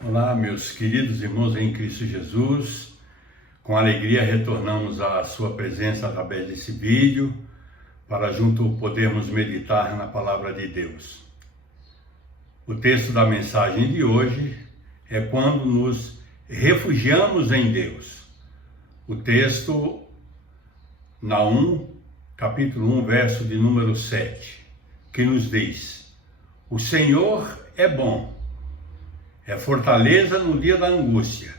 Olá, meus queridos irmãos em Cristo Jesus. Com alegria retornamos à sua presença através desse vídeo, para junto podermos meditar na palavra de Deus. O texto da mensagem de hoje é quando nos refugiamos em Deus. O texto, Naum, capítulo 1, verso de número 7, que nos diz: o Senhor é bom, é fortaleza no dia da angústia,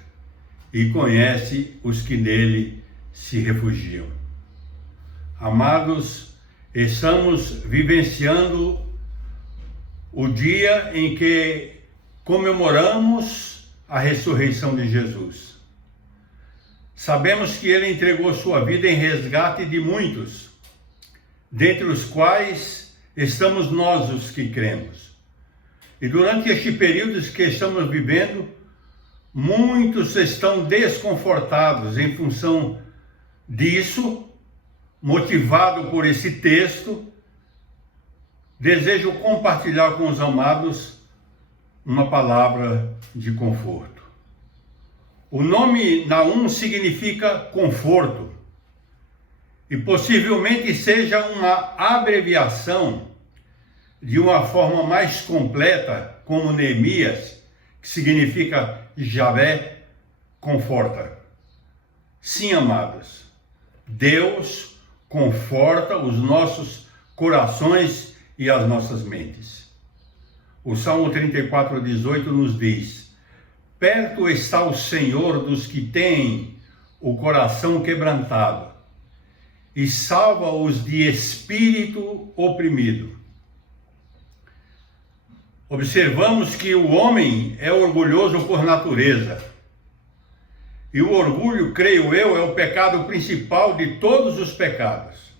e conhece os que nele se refugiam. Amados, estamos vivenciando o dia em que comemoramos a ressurreição de Jesus. Sabemos que ele entregou sua vida em resgate de muitos, dentre os quais estamos nós os que cremos. E durante este período que estamos vivendo, muitos estão desconfortados em função disso. Motivado por esse texto, desejo compartilhar com os amados uma palavra de conforto. O nome Naum significa conforto, e possivelmente seja uma abreviação de uma forma mais completa, como Neemias, que significa Javé conforta. Sim, amados, Deus conforta os nossos corações e as nossas mentes. O Salmo 34:18 nos diz: perto está o Senhor dos que têm o coração quebrantado, e salva-os de espírito oprimido. Observamos que o homem é orgulhoso por natureza. E o orgulho, creio eu, é o pecado principal de todos os pecados.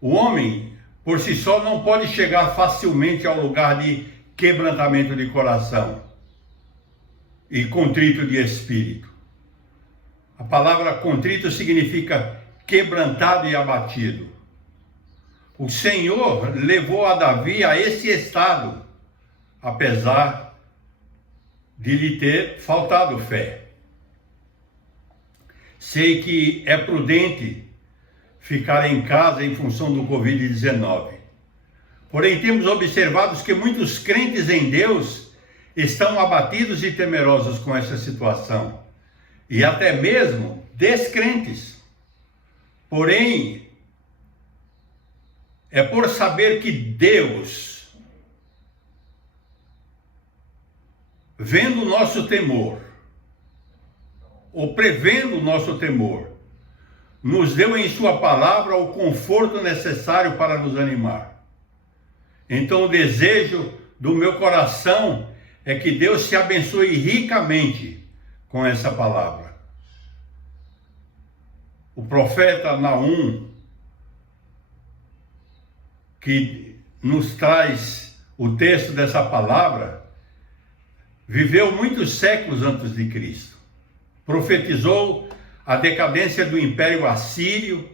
O homem, por si só, não pode chegar facilmente ao lugar de quebrantamento de coração e contrito de espírito. A palavra contrito significa quebrantado e abatido. O Senhor levou a Davi a esse estado, apesar de lhe ter faltado fé. Sei que é prudente ficar em casa em função do Covid-19. Porém, temos observado que muitos crentes em Deus estão abatidos e temerosos com essa situação, e até mesmo descrentes. Porém, é por saber que Deus, vendo o nosso temor, ou prevendo o nosso temor, nos deu em sua palavra o conforto necessário para nos animar. Então o desejo do meu coração é que Deus se abençoe ricamente com essa palavra. O profeta Naum, que nos traz o texto dessa palavra, viveu muitos séculos antes de Cristo. Profetizou a decadência do Império Assírio,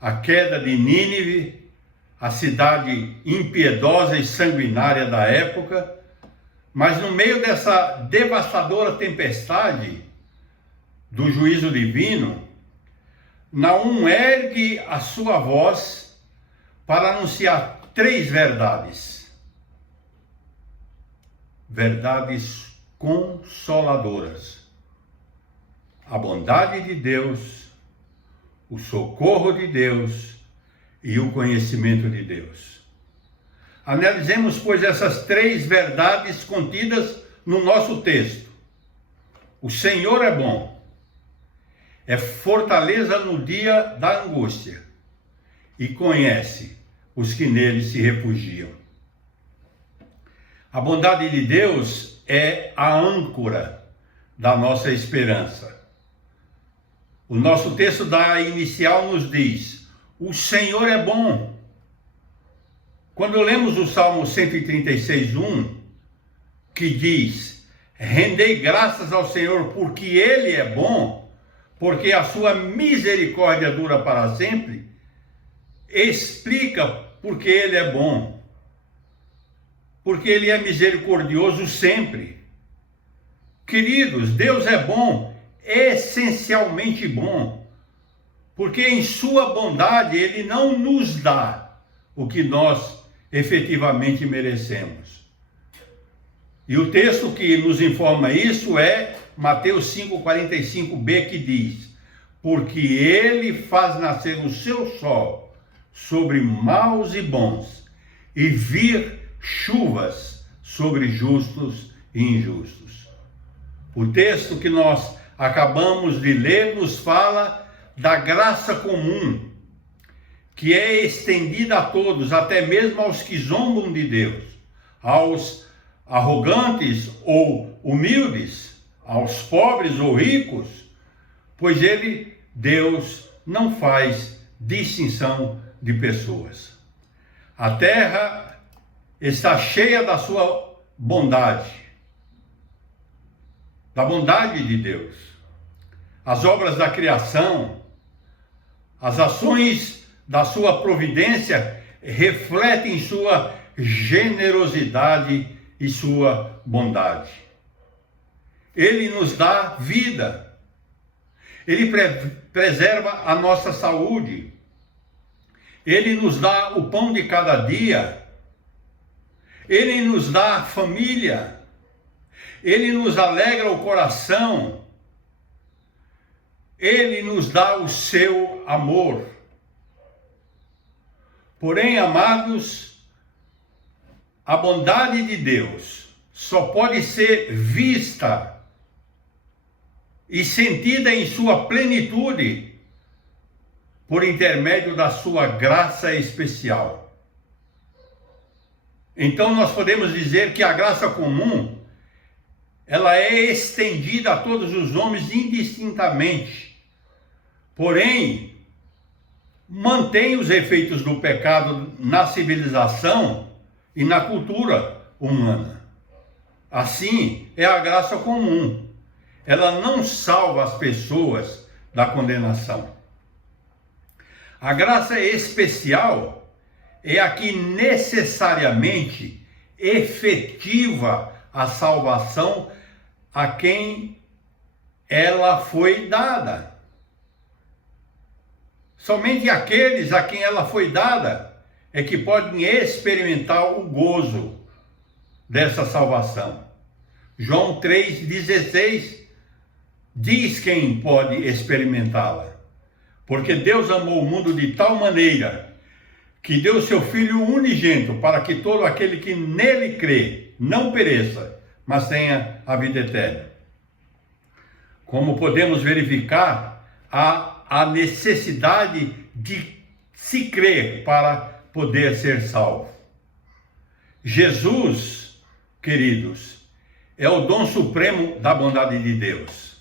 a queda de Nínive, a cidade impiedosa e sanguinária da época. Mas no meio dessa devastadora tempestade do juízo divino, Naum ergue a sua voz para anunciar três verdades. Verdades consoladoras: a bondade de Deus, o socorro de Deus e o conhecimento de Deus. Analisemos, pois, essas três verdades contidas no nosso texto. O Senhor é bom, é fortaleza no dia da angústia, e conhece os que nele se refugiam. A bondade de Deus é a âncora da nossa esperança. O nosso texto da inicial nos diz: o Senhor é bom. Quando lemos o Salmo 136:1, que diz: rendei graças ao Senhor porque Ele é bom, porque a sua misericórdia dura para sempre, explica porque Ele é bom. porque Ele é misericordioso sempre. Queridos, Deus é bom, essencialmente bom, porque em sua bondade Ele não nos dá o que nós efetivamente merecemos. E o texto que nos informa isso é Mateus 5,45b, que diz: porque Ele faz nascer o seu sol sobre maus e bons, e vir chuvas sobre justos e injustos. O texto que nós acabamos de ler nos fala da graça comum, que é estendida a todos, até mesmo aos que zombam de Deus, aos arrogantes ou humildes, aos pobres ou ricos, pois Deus, não faz distinção de pessoas. A terra está cheia da sua bondade, da bondade de Deus. As obras da criação, as ações da sua providência refletem sua generosidade e sua bondade. Ele nos dá vida. Ele preserva a nossa saúde. Ele nos dá o pão de cada dia. Ele nos dá família. Ele nos alegra o coração. Ele nos dá o seu amor. Porém, amados, a bondade de Deus só pode ser vista e sentida em sua plenitude por intermédio da sua graça especial. Então nós podemos dizer que a graça comum, ela é estendida a todos os homens indistintamente, porém mantém os efeitos do pecado na civilização e na cultura humana. Assim é a graça comum. Ela não salva as pessoas da condenação. A graça especial é a que necessariamente efetiva a salvação a quem ela foi dada. Somente aqueles a quem ela foi dada é que podem experimentar o gozo dessa salvação. João 3,16 diz quem pode experimentá-la. Porque Deus amou o mundo de tal maneira que deu seu Filho unigênito para que todo aquele que nele crê não pereça, mas tenha a vida eterna. Como podemos verificar, há a necessidade de se crer para poder ser salvo. Jesus, queridos, é o dom supremo da bondade de Deus.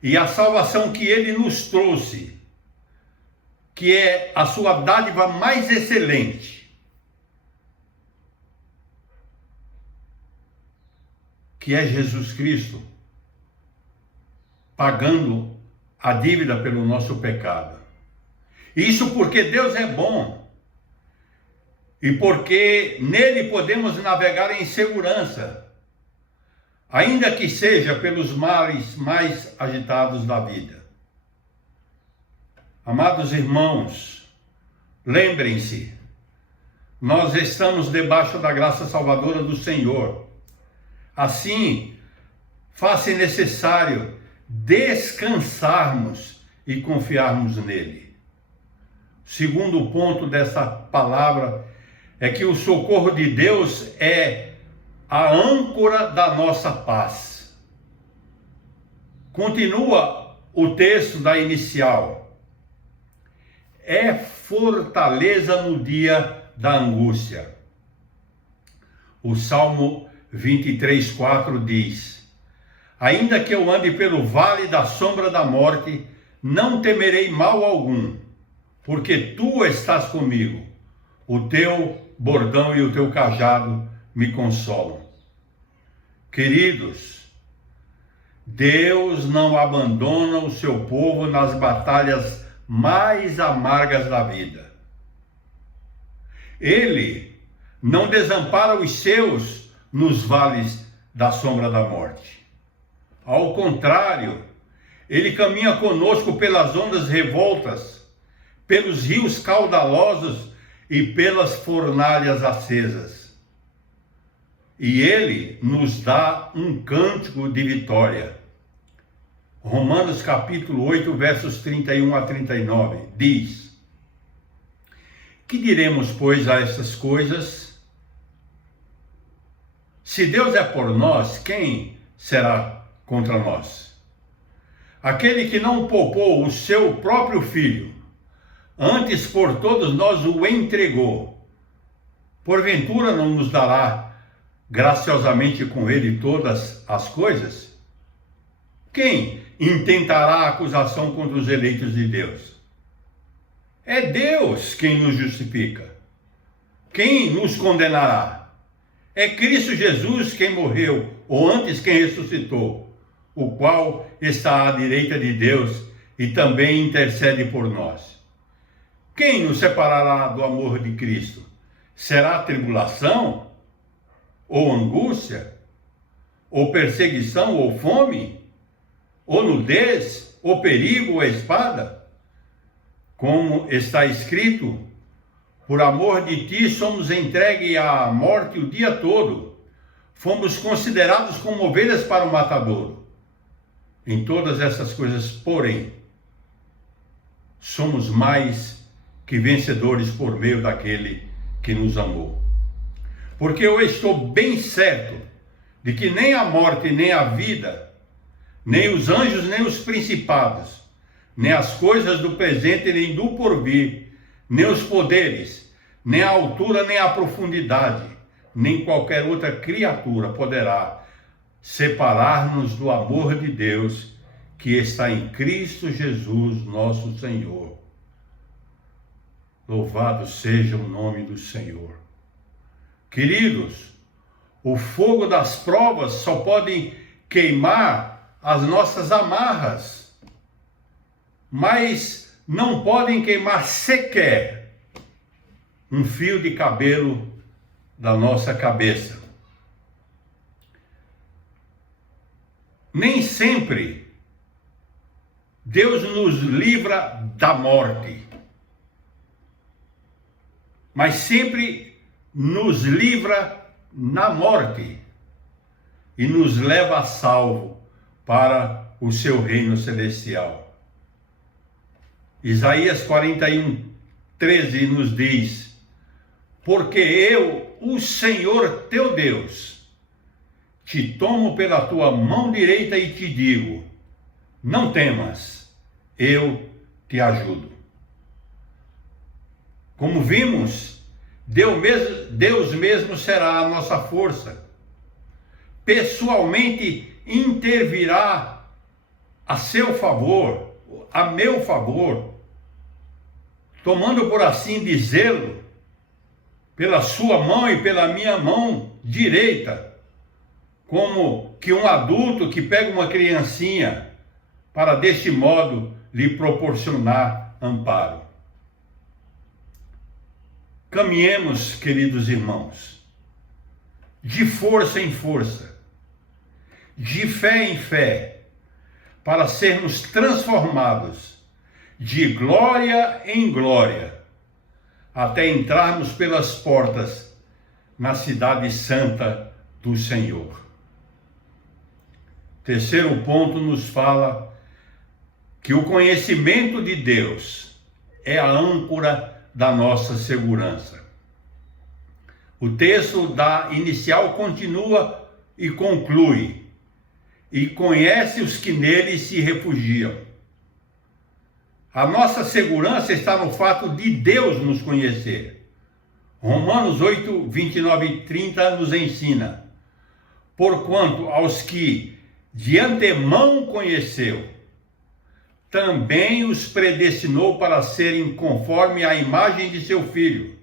E a salvação que Ele nos trouxe, que é a sua dádiva mais excelente, que é Jesus Cristo, pagando a dívida pelo nosso pecado. Isso porque Deus é bom e porque nele podemos navegar em segurança, ainda que seja pelos mares mais agitados da vida. Amados irmãos, lembrem-se, nós estamos debaixo da graça salvadora do Senhor. Assim, faz-se necessário descansarmos e confiarmos nele. Segundo ponto dessa palavra é que o socorro de Deus é a âncora da nossa paz. Continua o texto da inicial. É fortaleza no dia da angústia. O Salmo 23:4 diz: ainda que eu ande pelo vale da sombra da morte, não temerei mal algum, porque tu estás comigo. O teu bordão e o teu cajado me consolam. Queridos, Deus não abandona o seu povo nas batalhas mais amargas da vida. Ele não desampara os seus nos vales da sombra da morte. Ao contrário, ele caminha conosco pelas ondas revoltas, pelos rios caudalosos e pelas fornalhas acesas. E ele nos dá um cântico de vitória. Romanos capítulo 8, versos 31 a 39, diz: Que diremos, pois, a estas coisas? Se Deus é por nós, quem será contra nós? Aquele que não poupou o seu próprio filho, antes por todos nós o entregou, porventura não nos dará graciosamente com ele todas as coisas? Quem intentará acusação contra os eleitos de Deus? É Deus quem nos justifica. Quem nos condenará? É Cristo Jesus quem morreu, ou antes quem ressuscitou, o qual está à direita de Deus e também intercede por nós. Quem nos separará do amor de Cristo? Será tribulação? Ou angústia? Ou perseguição? Ou fome? Ou nudez? Ou perigo? Ou espada? Como está escrito, por amor de ti somos entregues à morte o dia todo. Fomos considerados como ovelhas para o matadouro. Em todas essas coisas, porém, somos mais que vencedores por meio daquele que nos amou. Porque eu estou bem certo de que nem a morte, nem a vida, nem os anjos, nem os principados, nem as coisas do presente, nem do porvir, nem os poderes, nem a altura, nem a profundidade, nem qualquer outra criatura poderá separar-nos do amor de Deus que está em Cristo Jesus, nosso Senhor. Louvado seja o nome do Senhor. Queridos, o fogo das provas só pode queimar as nossas amarras, mas não podem queimar sequer um fio de cabelo da nossa cabeça. Nem sempre Deus nos livra da morte, mas sempre nos livra na morte e nos leva a salvo para o seu reino celestial. Isaías 41, 13 nos diz: Porque eu, o Senhor teu Deus, te tomo pela tua mão direita e te digo, não temas, eu te ajudo. Como vimos, Deus mesmo será a nossa força. Pessoalmente intervirá a seu favor, a meu favor, tomando por assim dizê-lo, pela sua mão e pela minha mão direita, como que um adulto que pega uma criancinha para deste modo lhe proporcionar amparo. Caminhemos, queridos irmãos, de força em força, de fé em fé, para sermos transformados de glória em glória, até entrarmos pelas portas na cidade santa do Senhor. Terceiro ponto nos fala que o conhecimento de Deus é a âncora da nossa segurança. O texto da inicial continua e conclui: e conhece os que nele se refugiam. A nossa segurança está no fato de Deus nos conhecer. Romanos 8, 29 e 30 nos ensina: porquanto aos que de antemão conheceu, também os predestinou para serem conforme à imagem de seu Filho,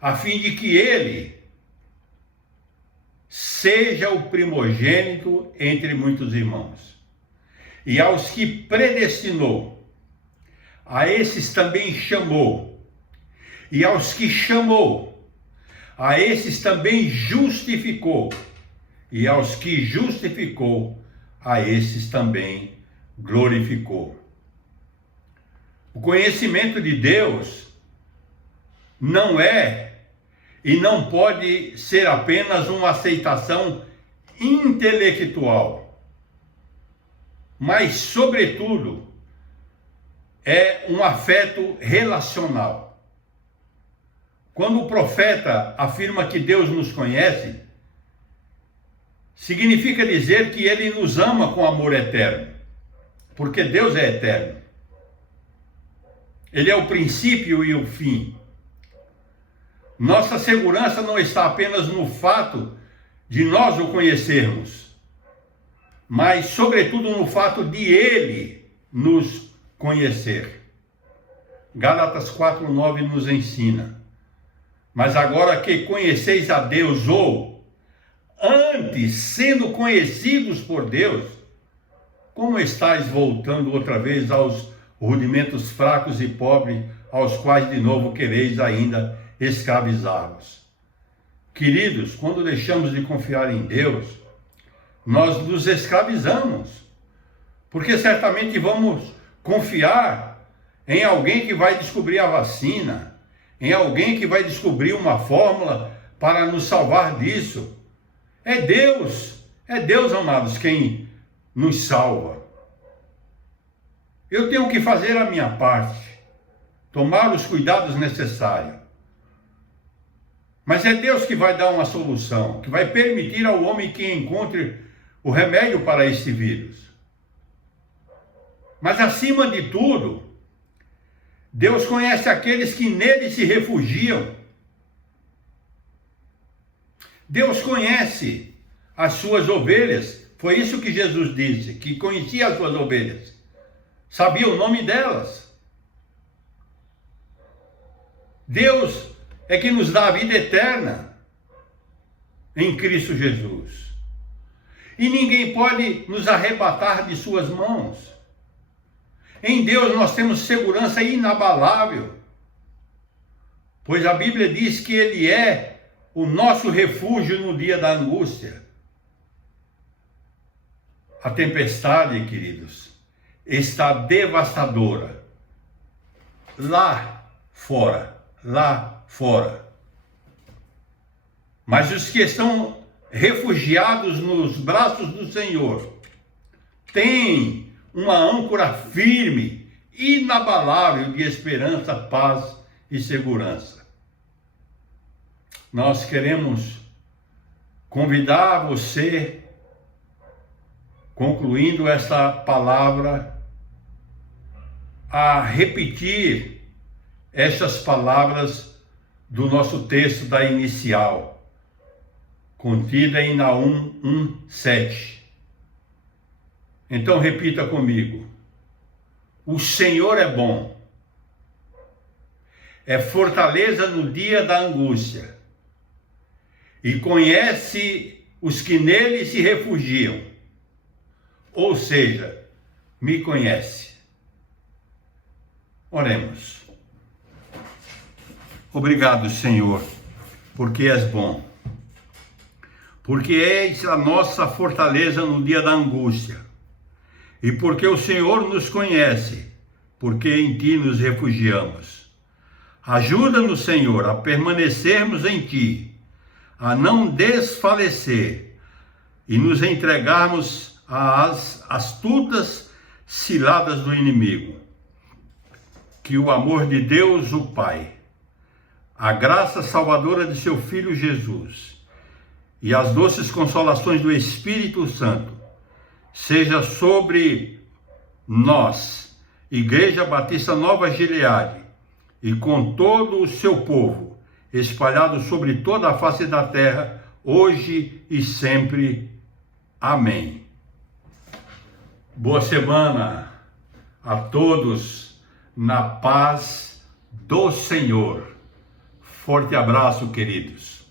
a fim de que ele seja o primogênito entre muitos irmãos. E aos que predestinou, a esses também chamou. E aos que chamou, a esses também justificou, e aos que justificou, a esses também glorificou. O conhecimento de Deus não é e não pode ser apenas uma aceitação intelectual, mas, sobretudo, é um afeto relacional. Quando o profeta afirma que Deus nos conhece, significa dizer que ele nos ama com amor eterno, porque Deus é eterno. Ele é o princípio e o fim. Nossa segurança não está apenas no fato de nós o conhecermos, mas, sobretudo, no fato de ele nos conhecer. Gálatas 4:9 nos ensina: mas agora que conheceis a Deus, ou antes sendo conhecidos por Deus, como estáis voltando outra vez aos rudimentos fracos e pobres, aos quais de novo quereis ainda escravizar-vos? Queridos, quando deixamos de confiar em Deus, nós nos escravizamos, porque certamente vamos confiar em alguém que vai descobrir a vacina, em alguém que vai descobrir uma fórmula para nos salvar disso. É Deus, amados, quem nos salva. Eu tenho que fazer a minha parte, tomar os cuidados necessários. Mas é Deus que vai dar uma solução, que vai permitir ao homem que encontre o remédio para este vírus. Mas, acima de tudo, Deus conhece aqueles que nele se refugiam. Deus conhece as suas ovelhas. Foi isso que Jesus disse, que conhecia as suas ovelhas. Sabia o nome delas. Deus é que nos dá a vida eterna em Cristo Jesus. E ninguém pode nos arrebatar de suas mãos. Em Deus nós temos segurança inabalável, pois a Bíblia diz que Ele é o nosso refúgio no dia da angústia. A tempestade, queridos, está devastadora lá fora. Mas os que estão refugiados nos braços do Senhor têm uma âncora firme, inabalável de esperança, paz e segurança. Nós queremos convidar você, concluindo essa palavra, a repetir essas palavras do nosso texto da inicial, contida em Naum 1:7. Então repita comigo: o Senhor é bom, é fortaleza no dia da angústia, e conhece os que nele se refugiam, ou seja, me conhece. Oremos. Obrigado, Senhor, porque és bom, porque és a nossa fortaleza no dia da angústia, e porque o Senhor nos conhece, porque em Ti nos refugiamos. Ajuda-nos, Senhor, a permanecermos em Ti, a não desfalecer e nos entregarmos às astutas ciladas do inimigo. Que o amor de Deus, o Pai, a graça salvadora de seu Filho Jesus e as doces consolações do Espírito Santo seja sobre nós, Igreja Batista Nova Gileade, e com todo o seu povo, espalhado sobre toda a face da terra, hoje e sempre. Amém. Boa semana a todos, na paz do Senhor. Forte abraço, queridos.